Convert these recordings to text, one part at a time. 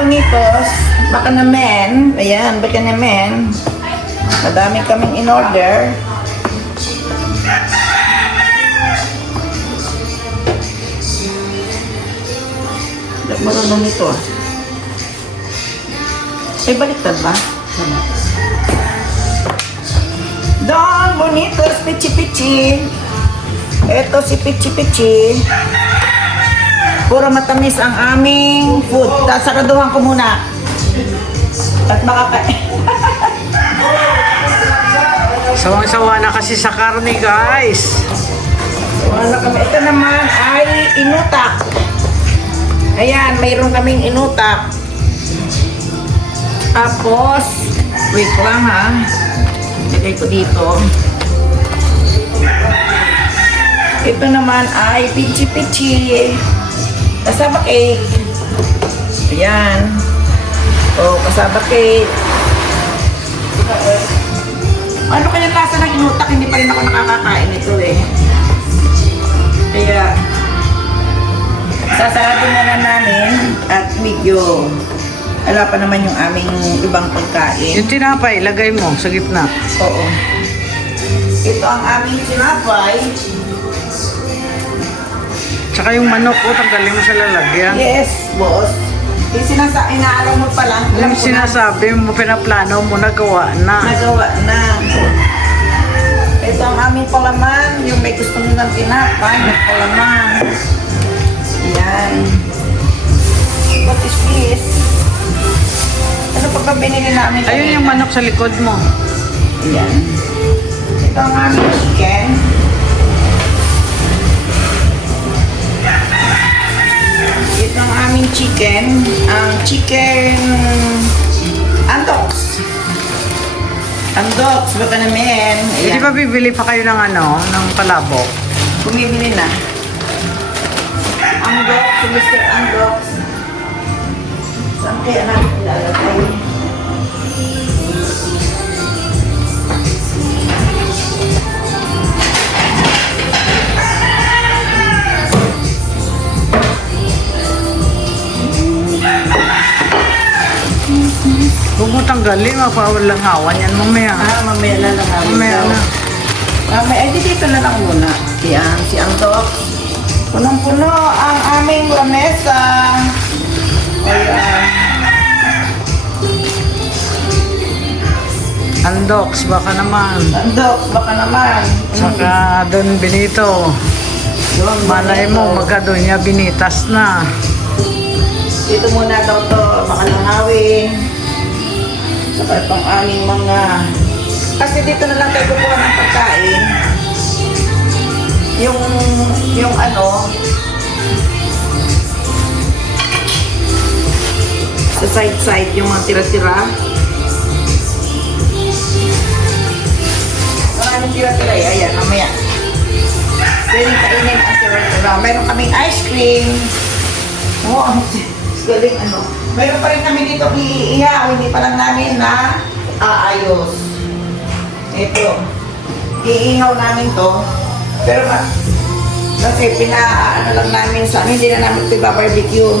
bonitos. Baka naman. Ayan, baka naman. Madami kaming in-order. Dapat marunong nito ah. Ay, baliktad ba? Don bonitos, pichi-pichi. Ito si pichi-pichi. Puro matamis ang aming food. Saraduhan ko muna. At Sawang-sawa na kasi sa karne, guys. Wala kami. Ito naman ay inutak. Ayan, mayroon kaming inutak. Tapos, wait lang ha. Lagay ko dito. Ito naman ay pichi-pichi. Kasaba cake. Ayan. O, kasaba cake. Ano kaya lasa ng inutak? Hindi pa rin ako nakakakain ito eh. Kaya, sasarado muna namin at medyo ala pa naman yung aming ibang pagkain. Yung tinapay, lagay mo sa gitna. Oo. Ito ang aming tinapay. Tsaka yung manok, tanggalin mo sa lalagyan. Yes, boss. Yung inaalam mo pala. Yung sinasabi mo, pinaplano mo, nagawa na. Nagawa na. Ito ang aming palaman. Yung may gusto nyo ng tinapay, may palaman. Yan. What is this? Ano pa ba binili namin? Ayun yung manok sa likod mo. Yan. Ito ang aming chicken. Ito ang aming chicken. Ang chicken andoks. Andoks, baka naman. Hindi ba bibili pa kayo ng ng palabok? Bumibili na. Andoks, si Mr. Andoks. Saan kaya natin ilalagay? Huwag mo tanggalin, mapawalang hawan yan mamaya. Mamaya na lang. Mamaya na. Mamaya, dito na lang muna. Yan, si Andoks. Punong-puno ang aming lamesa. Ayan. Andoks, baka naman. Andoks, baka naman. Saka doon Benito. Doon, Malay mo, magka doon niya binitas na. Dito muna daw to, baka langawin. Saka itong aming mga... Kasi dito na lang tayo kukuha ng pagkain. Yung ano... Sa side-side, yung mga tira-tira. Maraming tira-tira eh. Ayan, mamaya. Pwedeng kainin ang tira-tira. Mayroon kaming ice cream. Oo, galing ano. Mayroon pa rin kami dito iiihaw. Hindi pa lang namin na aayos. Ito. Iihaw namin to. Pero kasi pinaano lang namin sa hindi na namin barbecue.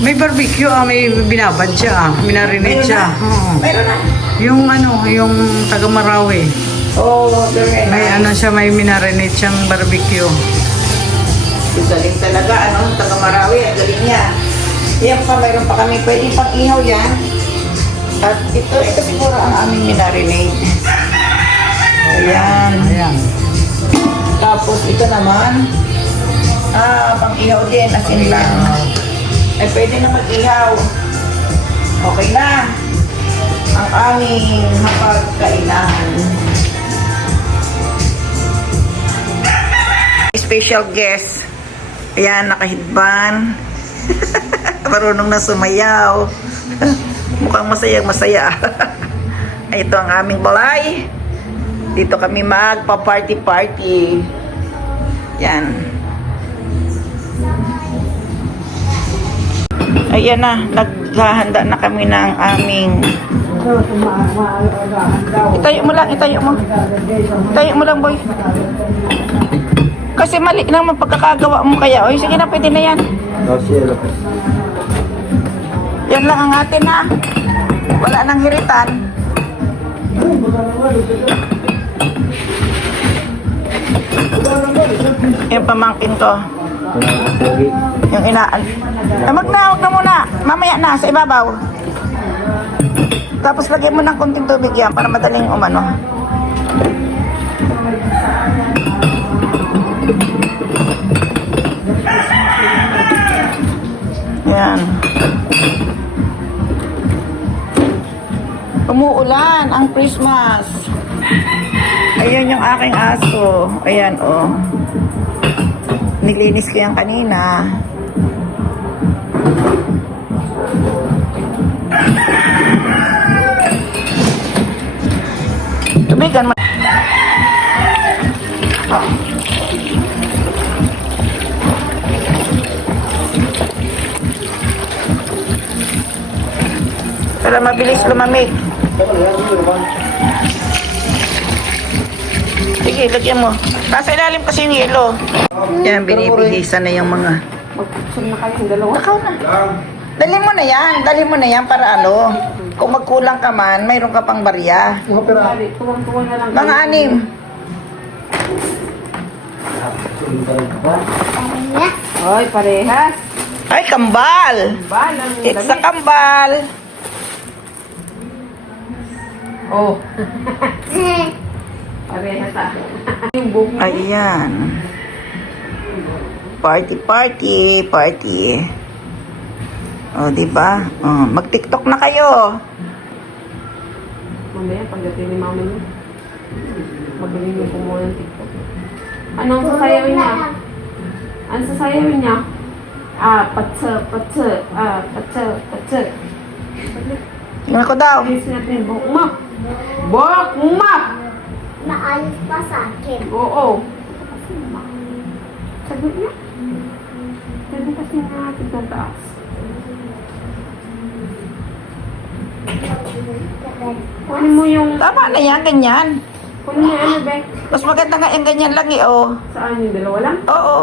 May barbecue, may binabad siya, minarinate siya. Oo. Mayroon na. Yung yung taga Marawi. Oh, very May nice. siya, may minarinate siyang barbecue. Galing talaga, taga Marawi, ang galing niya. Yan pa, mayroon pa kami, pwede pang ihaw yan. At ito siguro ang aming minarinate. Ayan. Ayan. Tapos ito naman, pang ihaw din, as in lang. Ay, pwede na mag-ihaw. Okay na. Ang aming mapagkainan. Special guest. Ayan, nakahidban. Marunong na sumayaw. Mukhang masaya. Ito ang aming balay. Dito kami magpa-party-party. Yan. Ayan na, naghahanda na kami ng aming... Itayo mo lang, itayo mo. Itayo mo lang, boy. Kasi mali naman pagkakagawa mo kaya. Oy, sige na, pwede na yan. Yan lang ang atin ha. Wala nang hiritan. Yung pamangkin ko. Yung inaan. Wag na muna. Mamaya na, sa ibabaw. Tapos lagyan mo ng konting tubig yan para madaling umano. Yan. Umuulan ang Christmas. Ayun yung aking aso. Ayan, oh. Nilinis ko yan kanina. Tubigan mo. Para mabilis lumamig. Sige, lagyan mo. Nasa ilalim kasi yung yelo. Yan, binibihisan na yung mga... Mag-sum na kayo yung dalawa. Nakaw na. Dali mo na yan. Dali mo na yan para ano. Kung magkulang ka man, mayroon ka pang barya. Tuwang-tuwang na lang. Mga 6. Hoy, parehas. Ay, kambal. Balang It's a kambal. Oh. Parehas ah. Yung buhok mo. Ayan. Party, party, party. O, diba? O, mag-tiktok na kayo. Mamaya, pagdating ni mama niyo, magaling yung kumuha ng TikTok. Anong sasayawin niya? Anong sasayawin niya? Patse, patse, patse, patse. Tingnan ko daw. Ayusin natin yung buhok mo. Buhok mo! Maayos pa sa akin. Oo. Sagot niya. Sagot kasi nga tignan taas. Kunin mo yung... Tama na yan, ganyan. Kunin mo yung ano, Bek? Mas maganda nga yung ganyan lang eh, oh. Saan yung dalawa lang? Oo.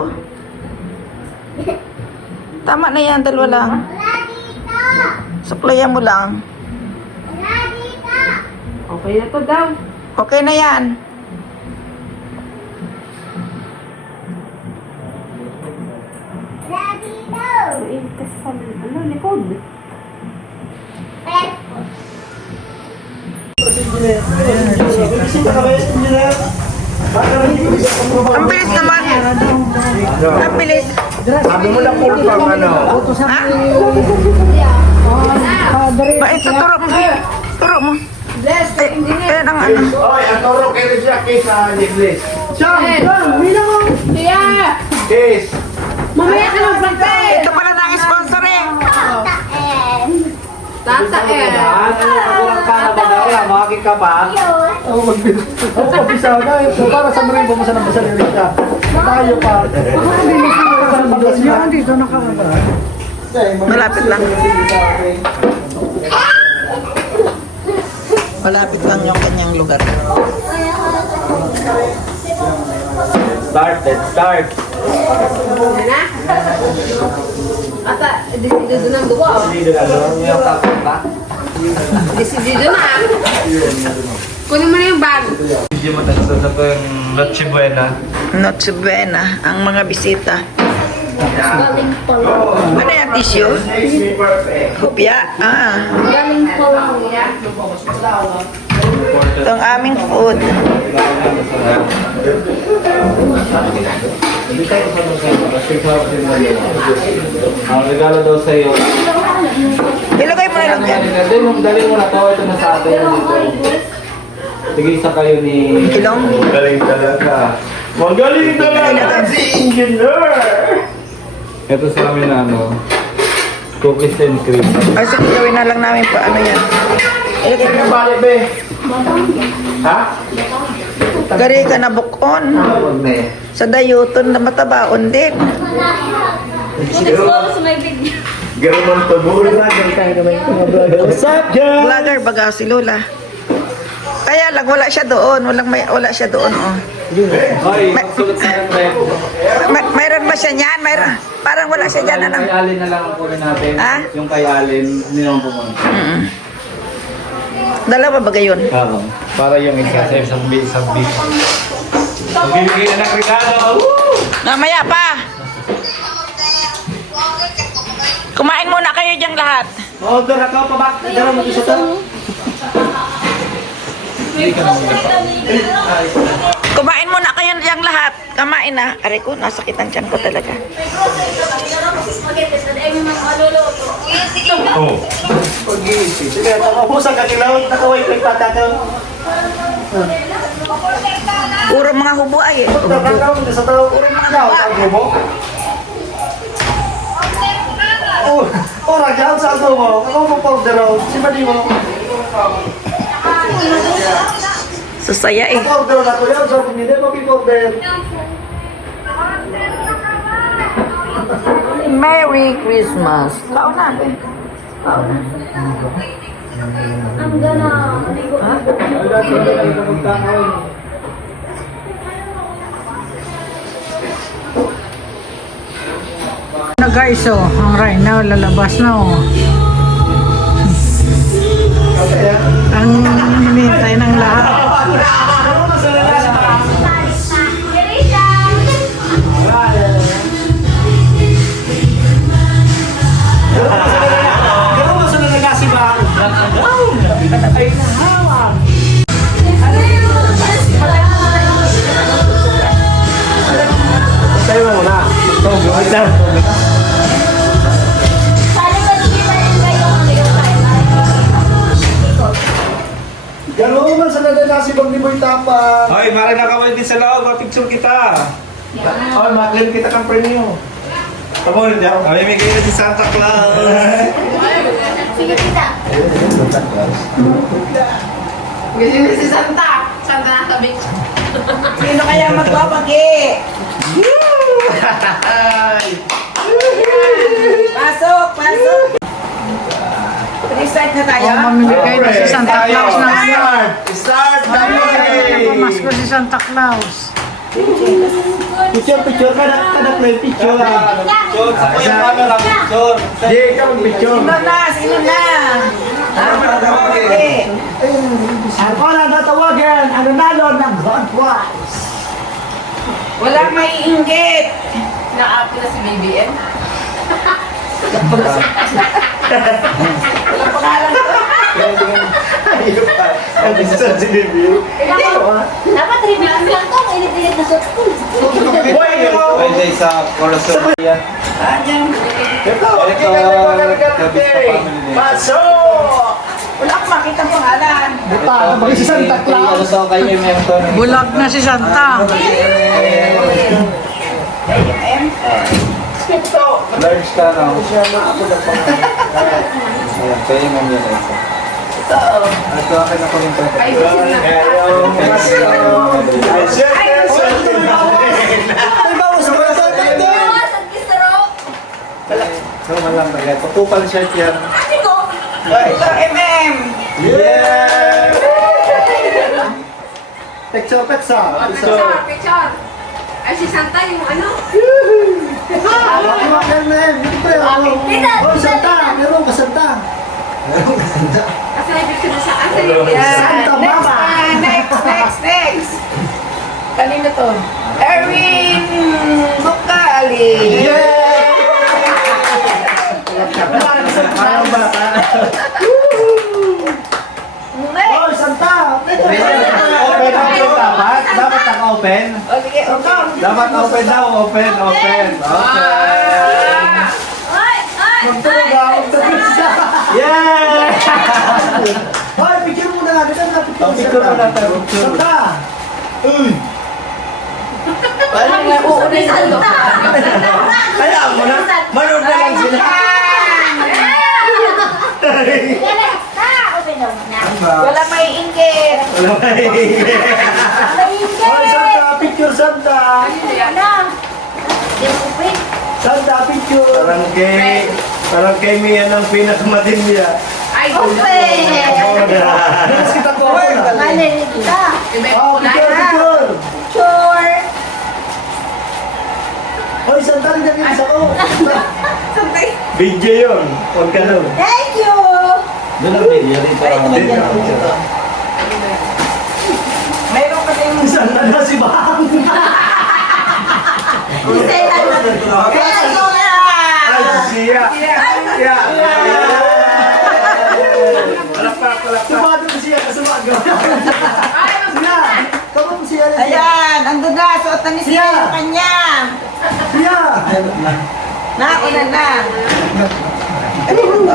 Tama na yan, dalawa lang. Wala dito! Suklayan mo lang. Wala dito! Okay na to daw. Okay na yan. Wala dito! Mainit kasi sa ano, likod. Eh, Ang bilis naman. Ang bilis. Sabi mo na full pang ano. Ha? Ba, ito, turo mo. Turo mo. Ay, ayan ang ano. Oy, ang toro kay siya case sa necklace. Case. Mamaya ka ng pagkain! Ito pala na ang sponsor eh. Tata eh! Makakit ka pa. Oo, mag-umpisa na. Para sa mga bumasa ng basaliri siya. Tayo pa. Yan, dito nakakaba. Malapit lang. Malapit lang yung kanyang lugar. Start, let's start. Ata, desidido ng duwa oh. Hindi na ano, yung tapos pa. Desidido na. Kunin mo na yung bag. Hindi mo tapos sa yung Noche Buena. Noche Buena, ang mga bisita. galing pa lang. Ano yung tissue? Kopya. Galing pa lang. Ito ang aming food. Ang regalo daw sa iyo. Ilagay mo na lang yan. Dali mo na to, ito na sa atin dito. Sige, isa kayo ni... Ilong. Magaling talaga. Magaling talaga si Engineer! Ito sa amin na ano, cookies and cream. Ay, sige, gawin na lang namin pa. Ano yan? Ilagay mo balik, be. Ha? Gari ka na bukon. Huwag na eh. Sa dayuton na matabaon din. Garamon to bula. What's up, guys? Vlogger baga si Lola. Kaya lang wala siya doon. Wala siya doon, oh. Hoy, magsulot sa ng rep. Mayroon ba siya niyan? Mayroon. Parang wala siya dyan. Yung Ano? kay Alin na lang ang kunin natin. Ah? Yung kay Alin, hindi naman pumunta. Dalawa ba gayon? Oo. Para yung isa sa isang big. Magbibigay na ng regalo. Mamaya pa. Kumain muna kayo diyang lahat. Order ako pa ba? Dara mo isa to. Kumain muna kayo diyang lahat. Kumain na. Aray ko, nasakit ang tiyan ko talaga. Sige, ubusan ka kilaw, nakaway kay patakang. Puro mga hubo ay eh. Nakakaw sa tao, puro mga daw sa grupo. Ora gaw sa grupo. Ako mo powder out. Si Madi mo. Susaya eh. Powder na ko yan sa pinili mo powder. Merry Christmas. Kao na. I'm gonna Na guys, oh, ang Rhino lalabas na oh. Ang hinihintay ng lahat. Pero mo sa nagasiba. Tayo mo na. Ito, buhay na. Gano'n man sa nagasiba ni Boy Tapa. Hoy, mara na kawal din sa loob. Mapicture kita. Hoy, maklaim kita kang premyo. Tamo rin daw. Kami may kayo si Santa Claus. Sige, kita. Gusto si Santa. Santa na sa beach. Sino kaya magbabagi? Pasok, pasok. Restart na tayo. Oh, mamimigay na si Santa Claus ng ano. Start! Pamasko si Santa Claus. Picture ka na, play picture. Picture! Sa po yung camera, picture! Di ka mag-picture. Sino na? Sino na? Okay. Ako na natawagan, ang nanalo ng God Prize. Walang maiinggit. Na-up na si BBM. Walang pangalan ko. Ayun pa. Ang gusto si Bibi. Dapat review lang to. Init-init na suot ko. Pwede mo. Pwede sa corazon yan. Ayan. Ito, Ito, pasok! Wala akong makita ang pangalan. Buta, bagay si Santa Ano Claus. daw kayo may ito? Bulag na si Santa. Large ka na. Ayan, kaya yung mga yan. Ito akin ako rin. Ay, gusto na. So, malang bagay. Papupal shirt yan. Ito, MM. Yeah! Picture. Picture, picture. Ay, si Santa yung ano? Oh, Santa! Meron ka Santa! Kasi may picture na sa asa yung Santa Next, Mama. next. Kanino to? Erwin Bukali. Parang bata. Next. Oh, Santa! Open ang dapat? Dapat ang open? O, sige, okay. Dapat open daw. Open. Magtulog siya! Yeah! Hoy, picture muna nga. Dito na Picture muna tayo. Santa! Parang nauuna yung Santa. Kaya mo na. Manood na lang sila. Wala may inggit. Hoy, Santa! Picture, Santa! Santa, picture! Parang kay Mia ng pinakamatindi ah. Ay, Ay, Bilis kita ko ako na. Malinig ka. Iba yung Oh, kulay. picture, picture. Sure. Hoy, santa rin na ako. Video yun. Huwag ka nun. Thank you. Doon ang video dito. Dito. Mayroon pa rin Santa na si Bang. Say hello. Hello na. Ay, siya. Siya. Palakpak, palakpak. Sumado ko siya, kasumago. Siya. Kamu po siya. Ayan, andun na. Suot na ni siya yung kanya. Siya. Nauna na.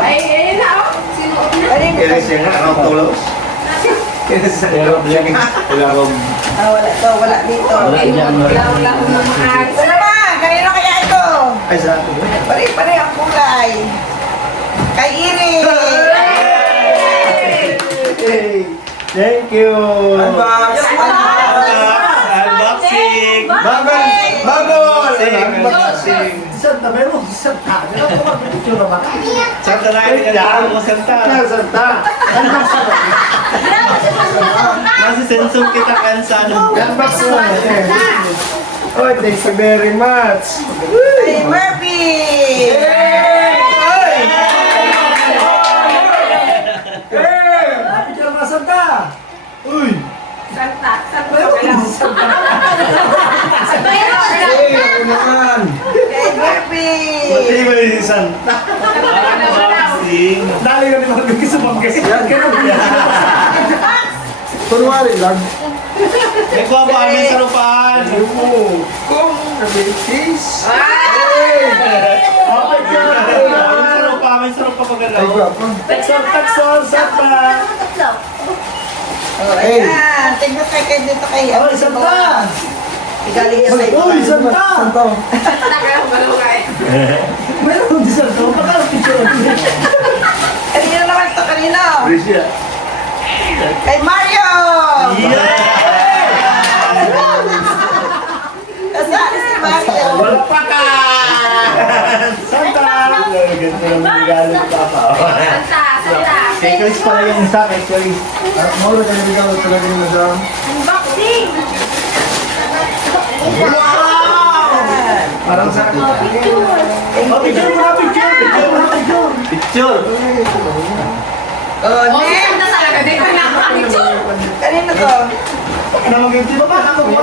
Ay, ayun na, oh. Sinuot na. Pwede mo Kaya siya nga, anong tulos? Pero wala to, wala dito. Law-law na maayos. Ito naman, kanino kaya ito? Ay, sa atin. Pare-pare ang kulay. Kay Iris. Hey. Thank you. Unboxing. Bagol! Unboxing. Santa, meron santa. Ano ko mag-picture na ba? Santa na yun. Yan mo, Santa. Santa. Nasa sensor kita kansan. Unbox mo. Oh, thank you very much. Kay Murphy. Picture mga santa. Uy. Santa. Santa. Santa. Kay Murphy. Matibay si Santa. Unboxing. Dali ka naman bigay sa pangkasi. Yan, ganun. Kunwari lang. May kuha pa kami sa lupaan. Kung nabilis. May sarupa pagalaw. Taksol, santa. Oh, ayan. Tingnan kay dito kay. Oh, santa. Igaling niya sa Uy, santa. Santa. Nakabalungay. Meron di santa. Baka picture. Kanino naman ito? Kanino? Risha. Kay Mario. Nasaan si Mario? Wala pa ka! Santa. Ganito lang ang regalo ng papa. Santa. Santa. Kay Chris pala yung isa, kay Chris. Mawala ka nabigyan ko talaga nila sa... Unboxing. Parang sa... Oh, picture mo na, picture. Picture mo na, picture. Picture! Oh, Oh, si next. Santa talaga. Di ko nakapicture. Kanino to? Ano mag-ibig ba? Ano ba?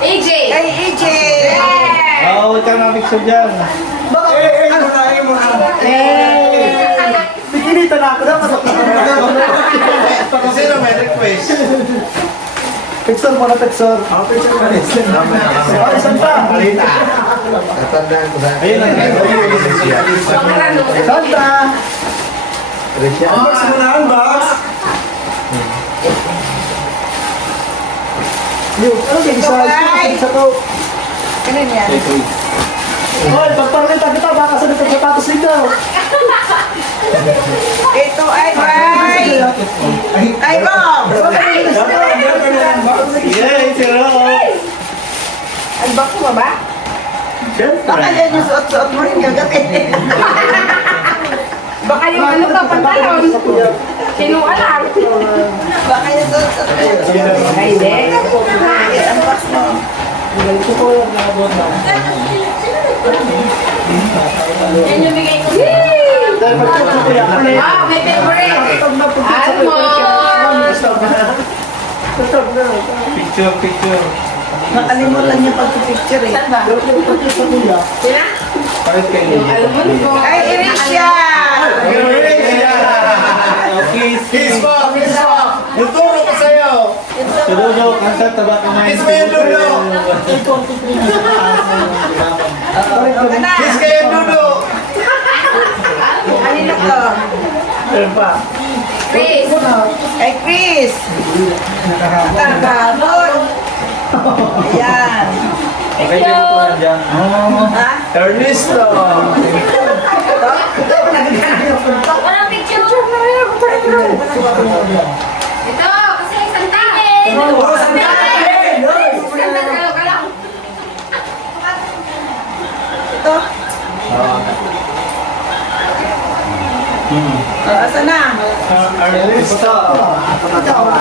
AJ. Kay AJ. Oo, huwag kang mapicture dyan. Ano na, ano mo na? Bikinita na ako dapat. Sino may request? Picture mo na, picture. Ako picture mo na. Ay, Santa. Ayun lang. Pangalan mo. Santa. Unbox mo na, unbox. Yung, ano yung isa to? Kanino yan? Hoy, pagparlita kita, baka sa nito sapatos nito. Ito ay kay... Kay Bob. Yay, siro! Unbox mo ba? Baka yan yung suot-suot mo rin kagabi. Baka yung ano ka, pantalon. Sino alam? Baka yung suot-suot mo rin kagabi. Ay, hindi. Unbox mo. Yan yung bigay ko. Ah, may favorite. Almond. Picture, picture. Nakalimutan niya pag-picture eh. Saan ba? Sina? Kahit kayo. Yung almond ko. Ay, Irisha! Kiss, kiss mo, kiss mo. Nagturo ko sa'yo. Tududo, kansa taba kamay. Kiss mo yung dudo. Okay na. Kiss kayo yung dudo. Kanino to? Meron pa. Chris. Kay Chris. Nakahapon. Ayan. Okay, di mo po dyan. Ha? Ernesto. Walang picture. Ito, kasi Santa. Santa. Santa, kalaw. Ito. Asa na? Ernesto.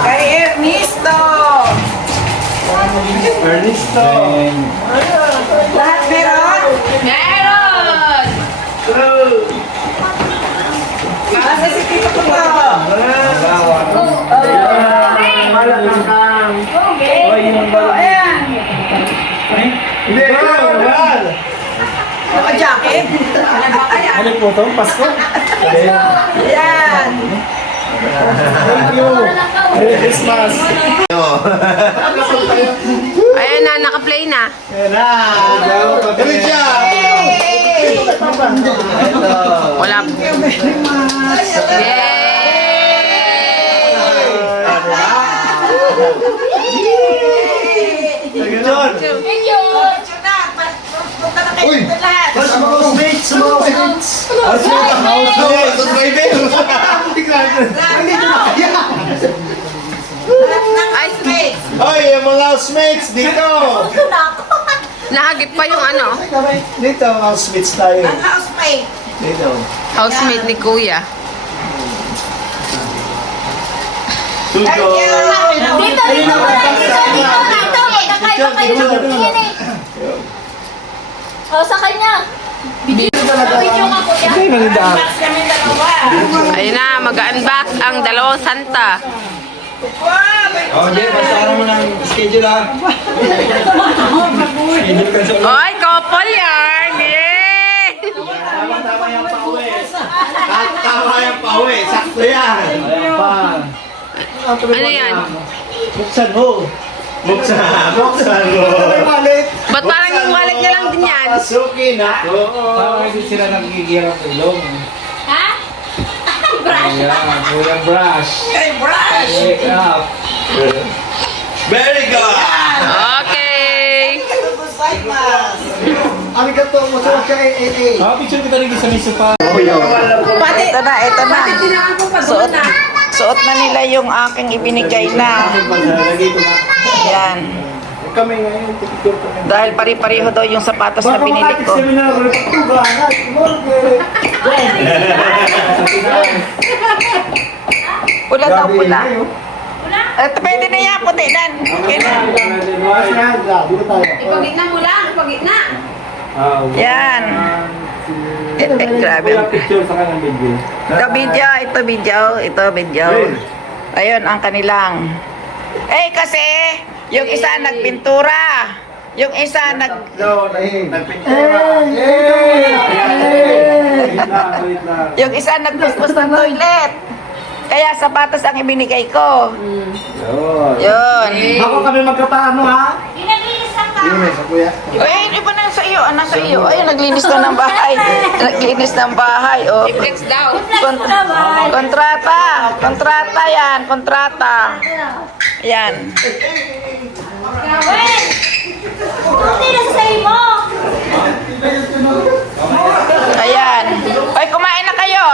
Kay Ernesto. Ernesto. Lahat meron? Meron! Asa si Tito ko to? Malakang. Ayan. Hindi, wala. Naka-jacket? Ayan. Ano po ito? Pasko? Ayan. Thank you. Merry Christmas. Ayan na, naka-play na. Ayan na. Galing siya. Wala. Yay! John. Thank you. Punta na kayo dito lahat. Sa mga mates, sa mga mates. Ay, Hoy, yung mga housemates dito. nahagip pa yung ano, Dito, housemates tayo. Ang housemate. Dito. housemate ni Kuya. Thank you. Dito, dito. Ito, magkakaiba kayo ng tingin eh. O, sa kanya. Video nga po yan. Max kami dalawa. Ayun na, mag-unbox ang dalawang Santa. Wow, may Hindi, basta alam mo ng schedule ha. Schedule ka sa Oy, couple yarn! Yay! Tama yung pauwi. Tama yung pauwi. Sakto yan. Ayan pa. Ano yan? Buksan mo. Buksan mo. May malit. Ba't parang yung wallet niya lang din yan? Pasukin ha. Tama hindi sila nagigirap ilong. Ha? Ayan, kulang brush. Hey, brush. Wake up. Very good. Okay! Arigato, masuot ka AA. Ah, picture kita rin sa miso pa. Pati, ito na. Suot na nila yung aking ibinigay na. Yan. Kami ngayon, picture kami. Dahil pari-pariho daw yung sapatos na binili ko. Seminar, Pula daw, pula. Ito, pwede na yan, puti dan. Okay na. Dito tayo. Ipagitna mo lang, ipagitna. Yan. Grabe. Picture sa kanyang video. Ito video. Ayun, ang kanilang. Kasi, yung isa nagpintura. Yung isa yung isa nagpustos ng toilet. Kaya sapatos ang ibinigay ko. Yun. Bako kami magkapaano ha? Ginaglinis lang ka. Yun eh, sa kuya. Iba na sa iyo. Nasa iyo. Ayun, naglinis na ng bahay. Naglinis ng bahay. Oh. Flex daw. Kontrata. Kontrata yan. Kontrata. Yan. Gawin. Puti na sa sayo mo. Ayan. Ay, kumain na kayo.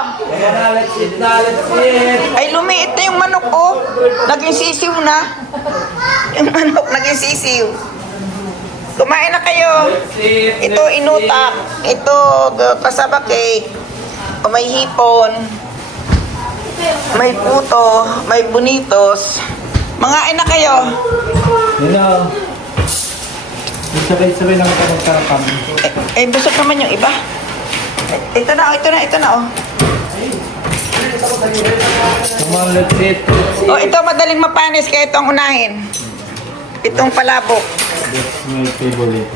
Ay, lumiit na yung manok ko. Naging sisiw na. Yung manok naging sisiw. Kumain na kayo. Ito inutak. Ito kasaba cake. O may hipon. May puto. May bunitos. Mangain na kayo. Hello. Sabay-sabay lang ito magkarapan. Busog naman yung iba. Ito na, oh. Come on, let's eat. Ito madaling mapanis kaya itong unahin. Itong palabok. That's my favorite.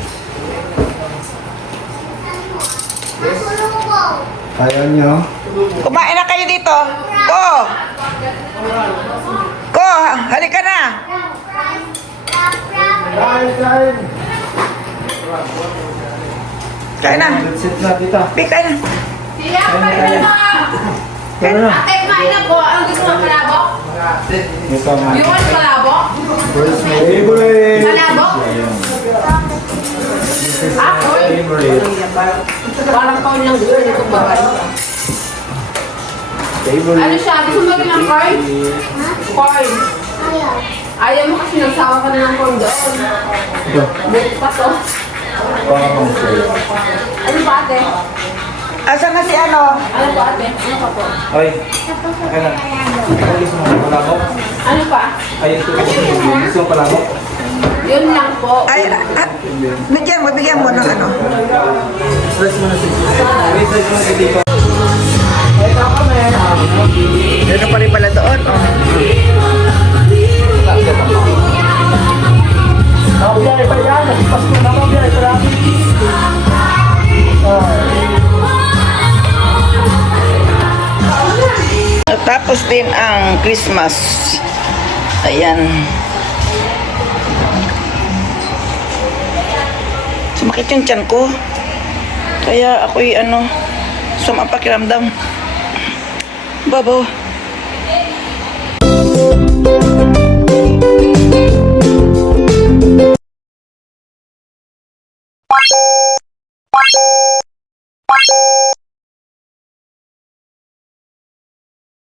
Kaya nyo. Kumain na kayo dito. Ko, halika na. Kain. Kaya na. Let's eat na, tita. Kain na. Siya, paano na? Tara na. Ate, kumain na po. Anong gusto mo, palabok? Ito nga. You want palabok? Favorite. Palabok? Oy. Favorite. Parang paun lang gusto nito bagay. Favorite. Ano siya? Gusto mo lagyan ng corn? Corn. Ayaw mo kasi nagsawa ka na ng corn doon. Ito. Buti pa to. Parang ang flavor. Ano ba ate? Asan na si ano? Ano po? ate. Ano pa po? Ay, kailan? Gusto mo palabok? Ano pa? Ay, ito gusto mo palabok? Yun lang po. Ay, bigyan mo ng ano. Stress mo na si Tito. Stress mo na si Tito. Ano pa rin pala doon? Oh. Nakabiyay pa yan. Pasko na nakabiyay pa yan. Tapos din ang Christmas. Ayan. Sumakit yung tiyan ko. Kaya ako'y sumapakiramdam. Babo.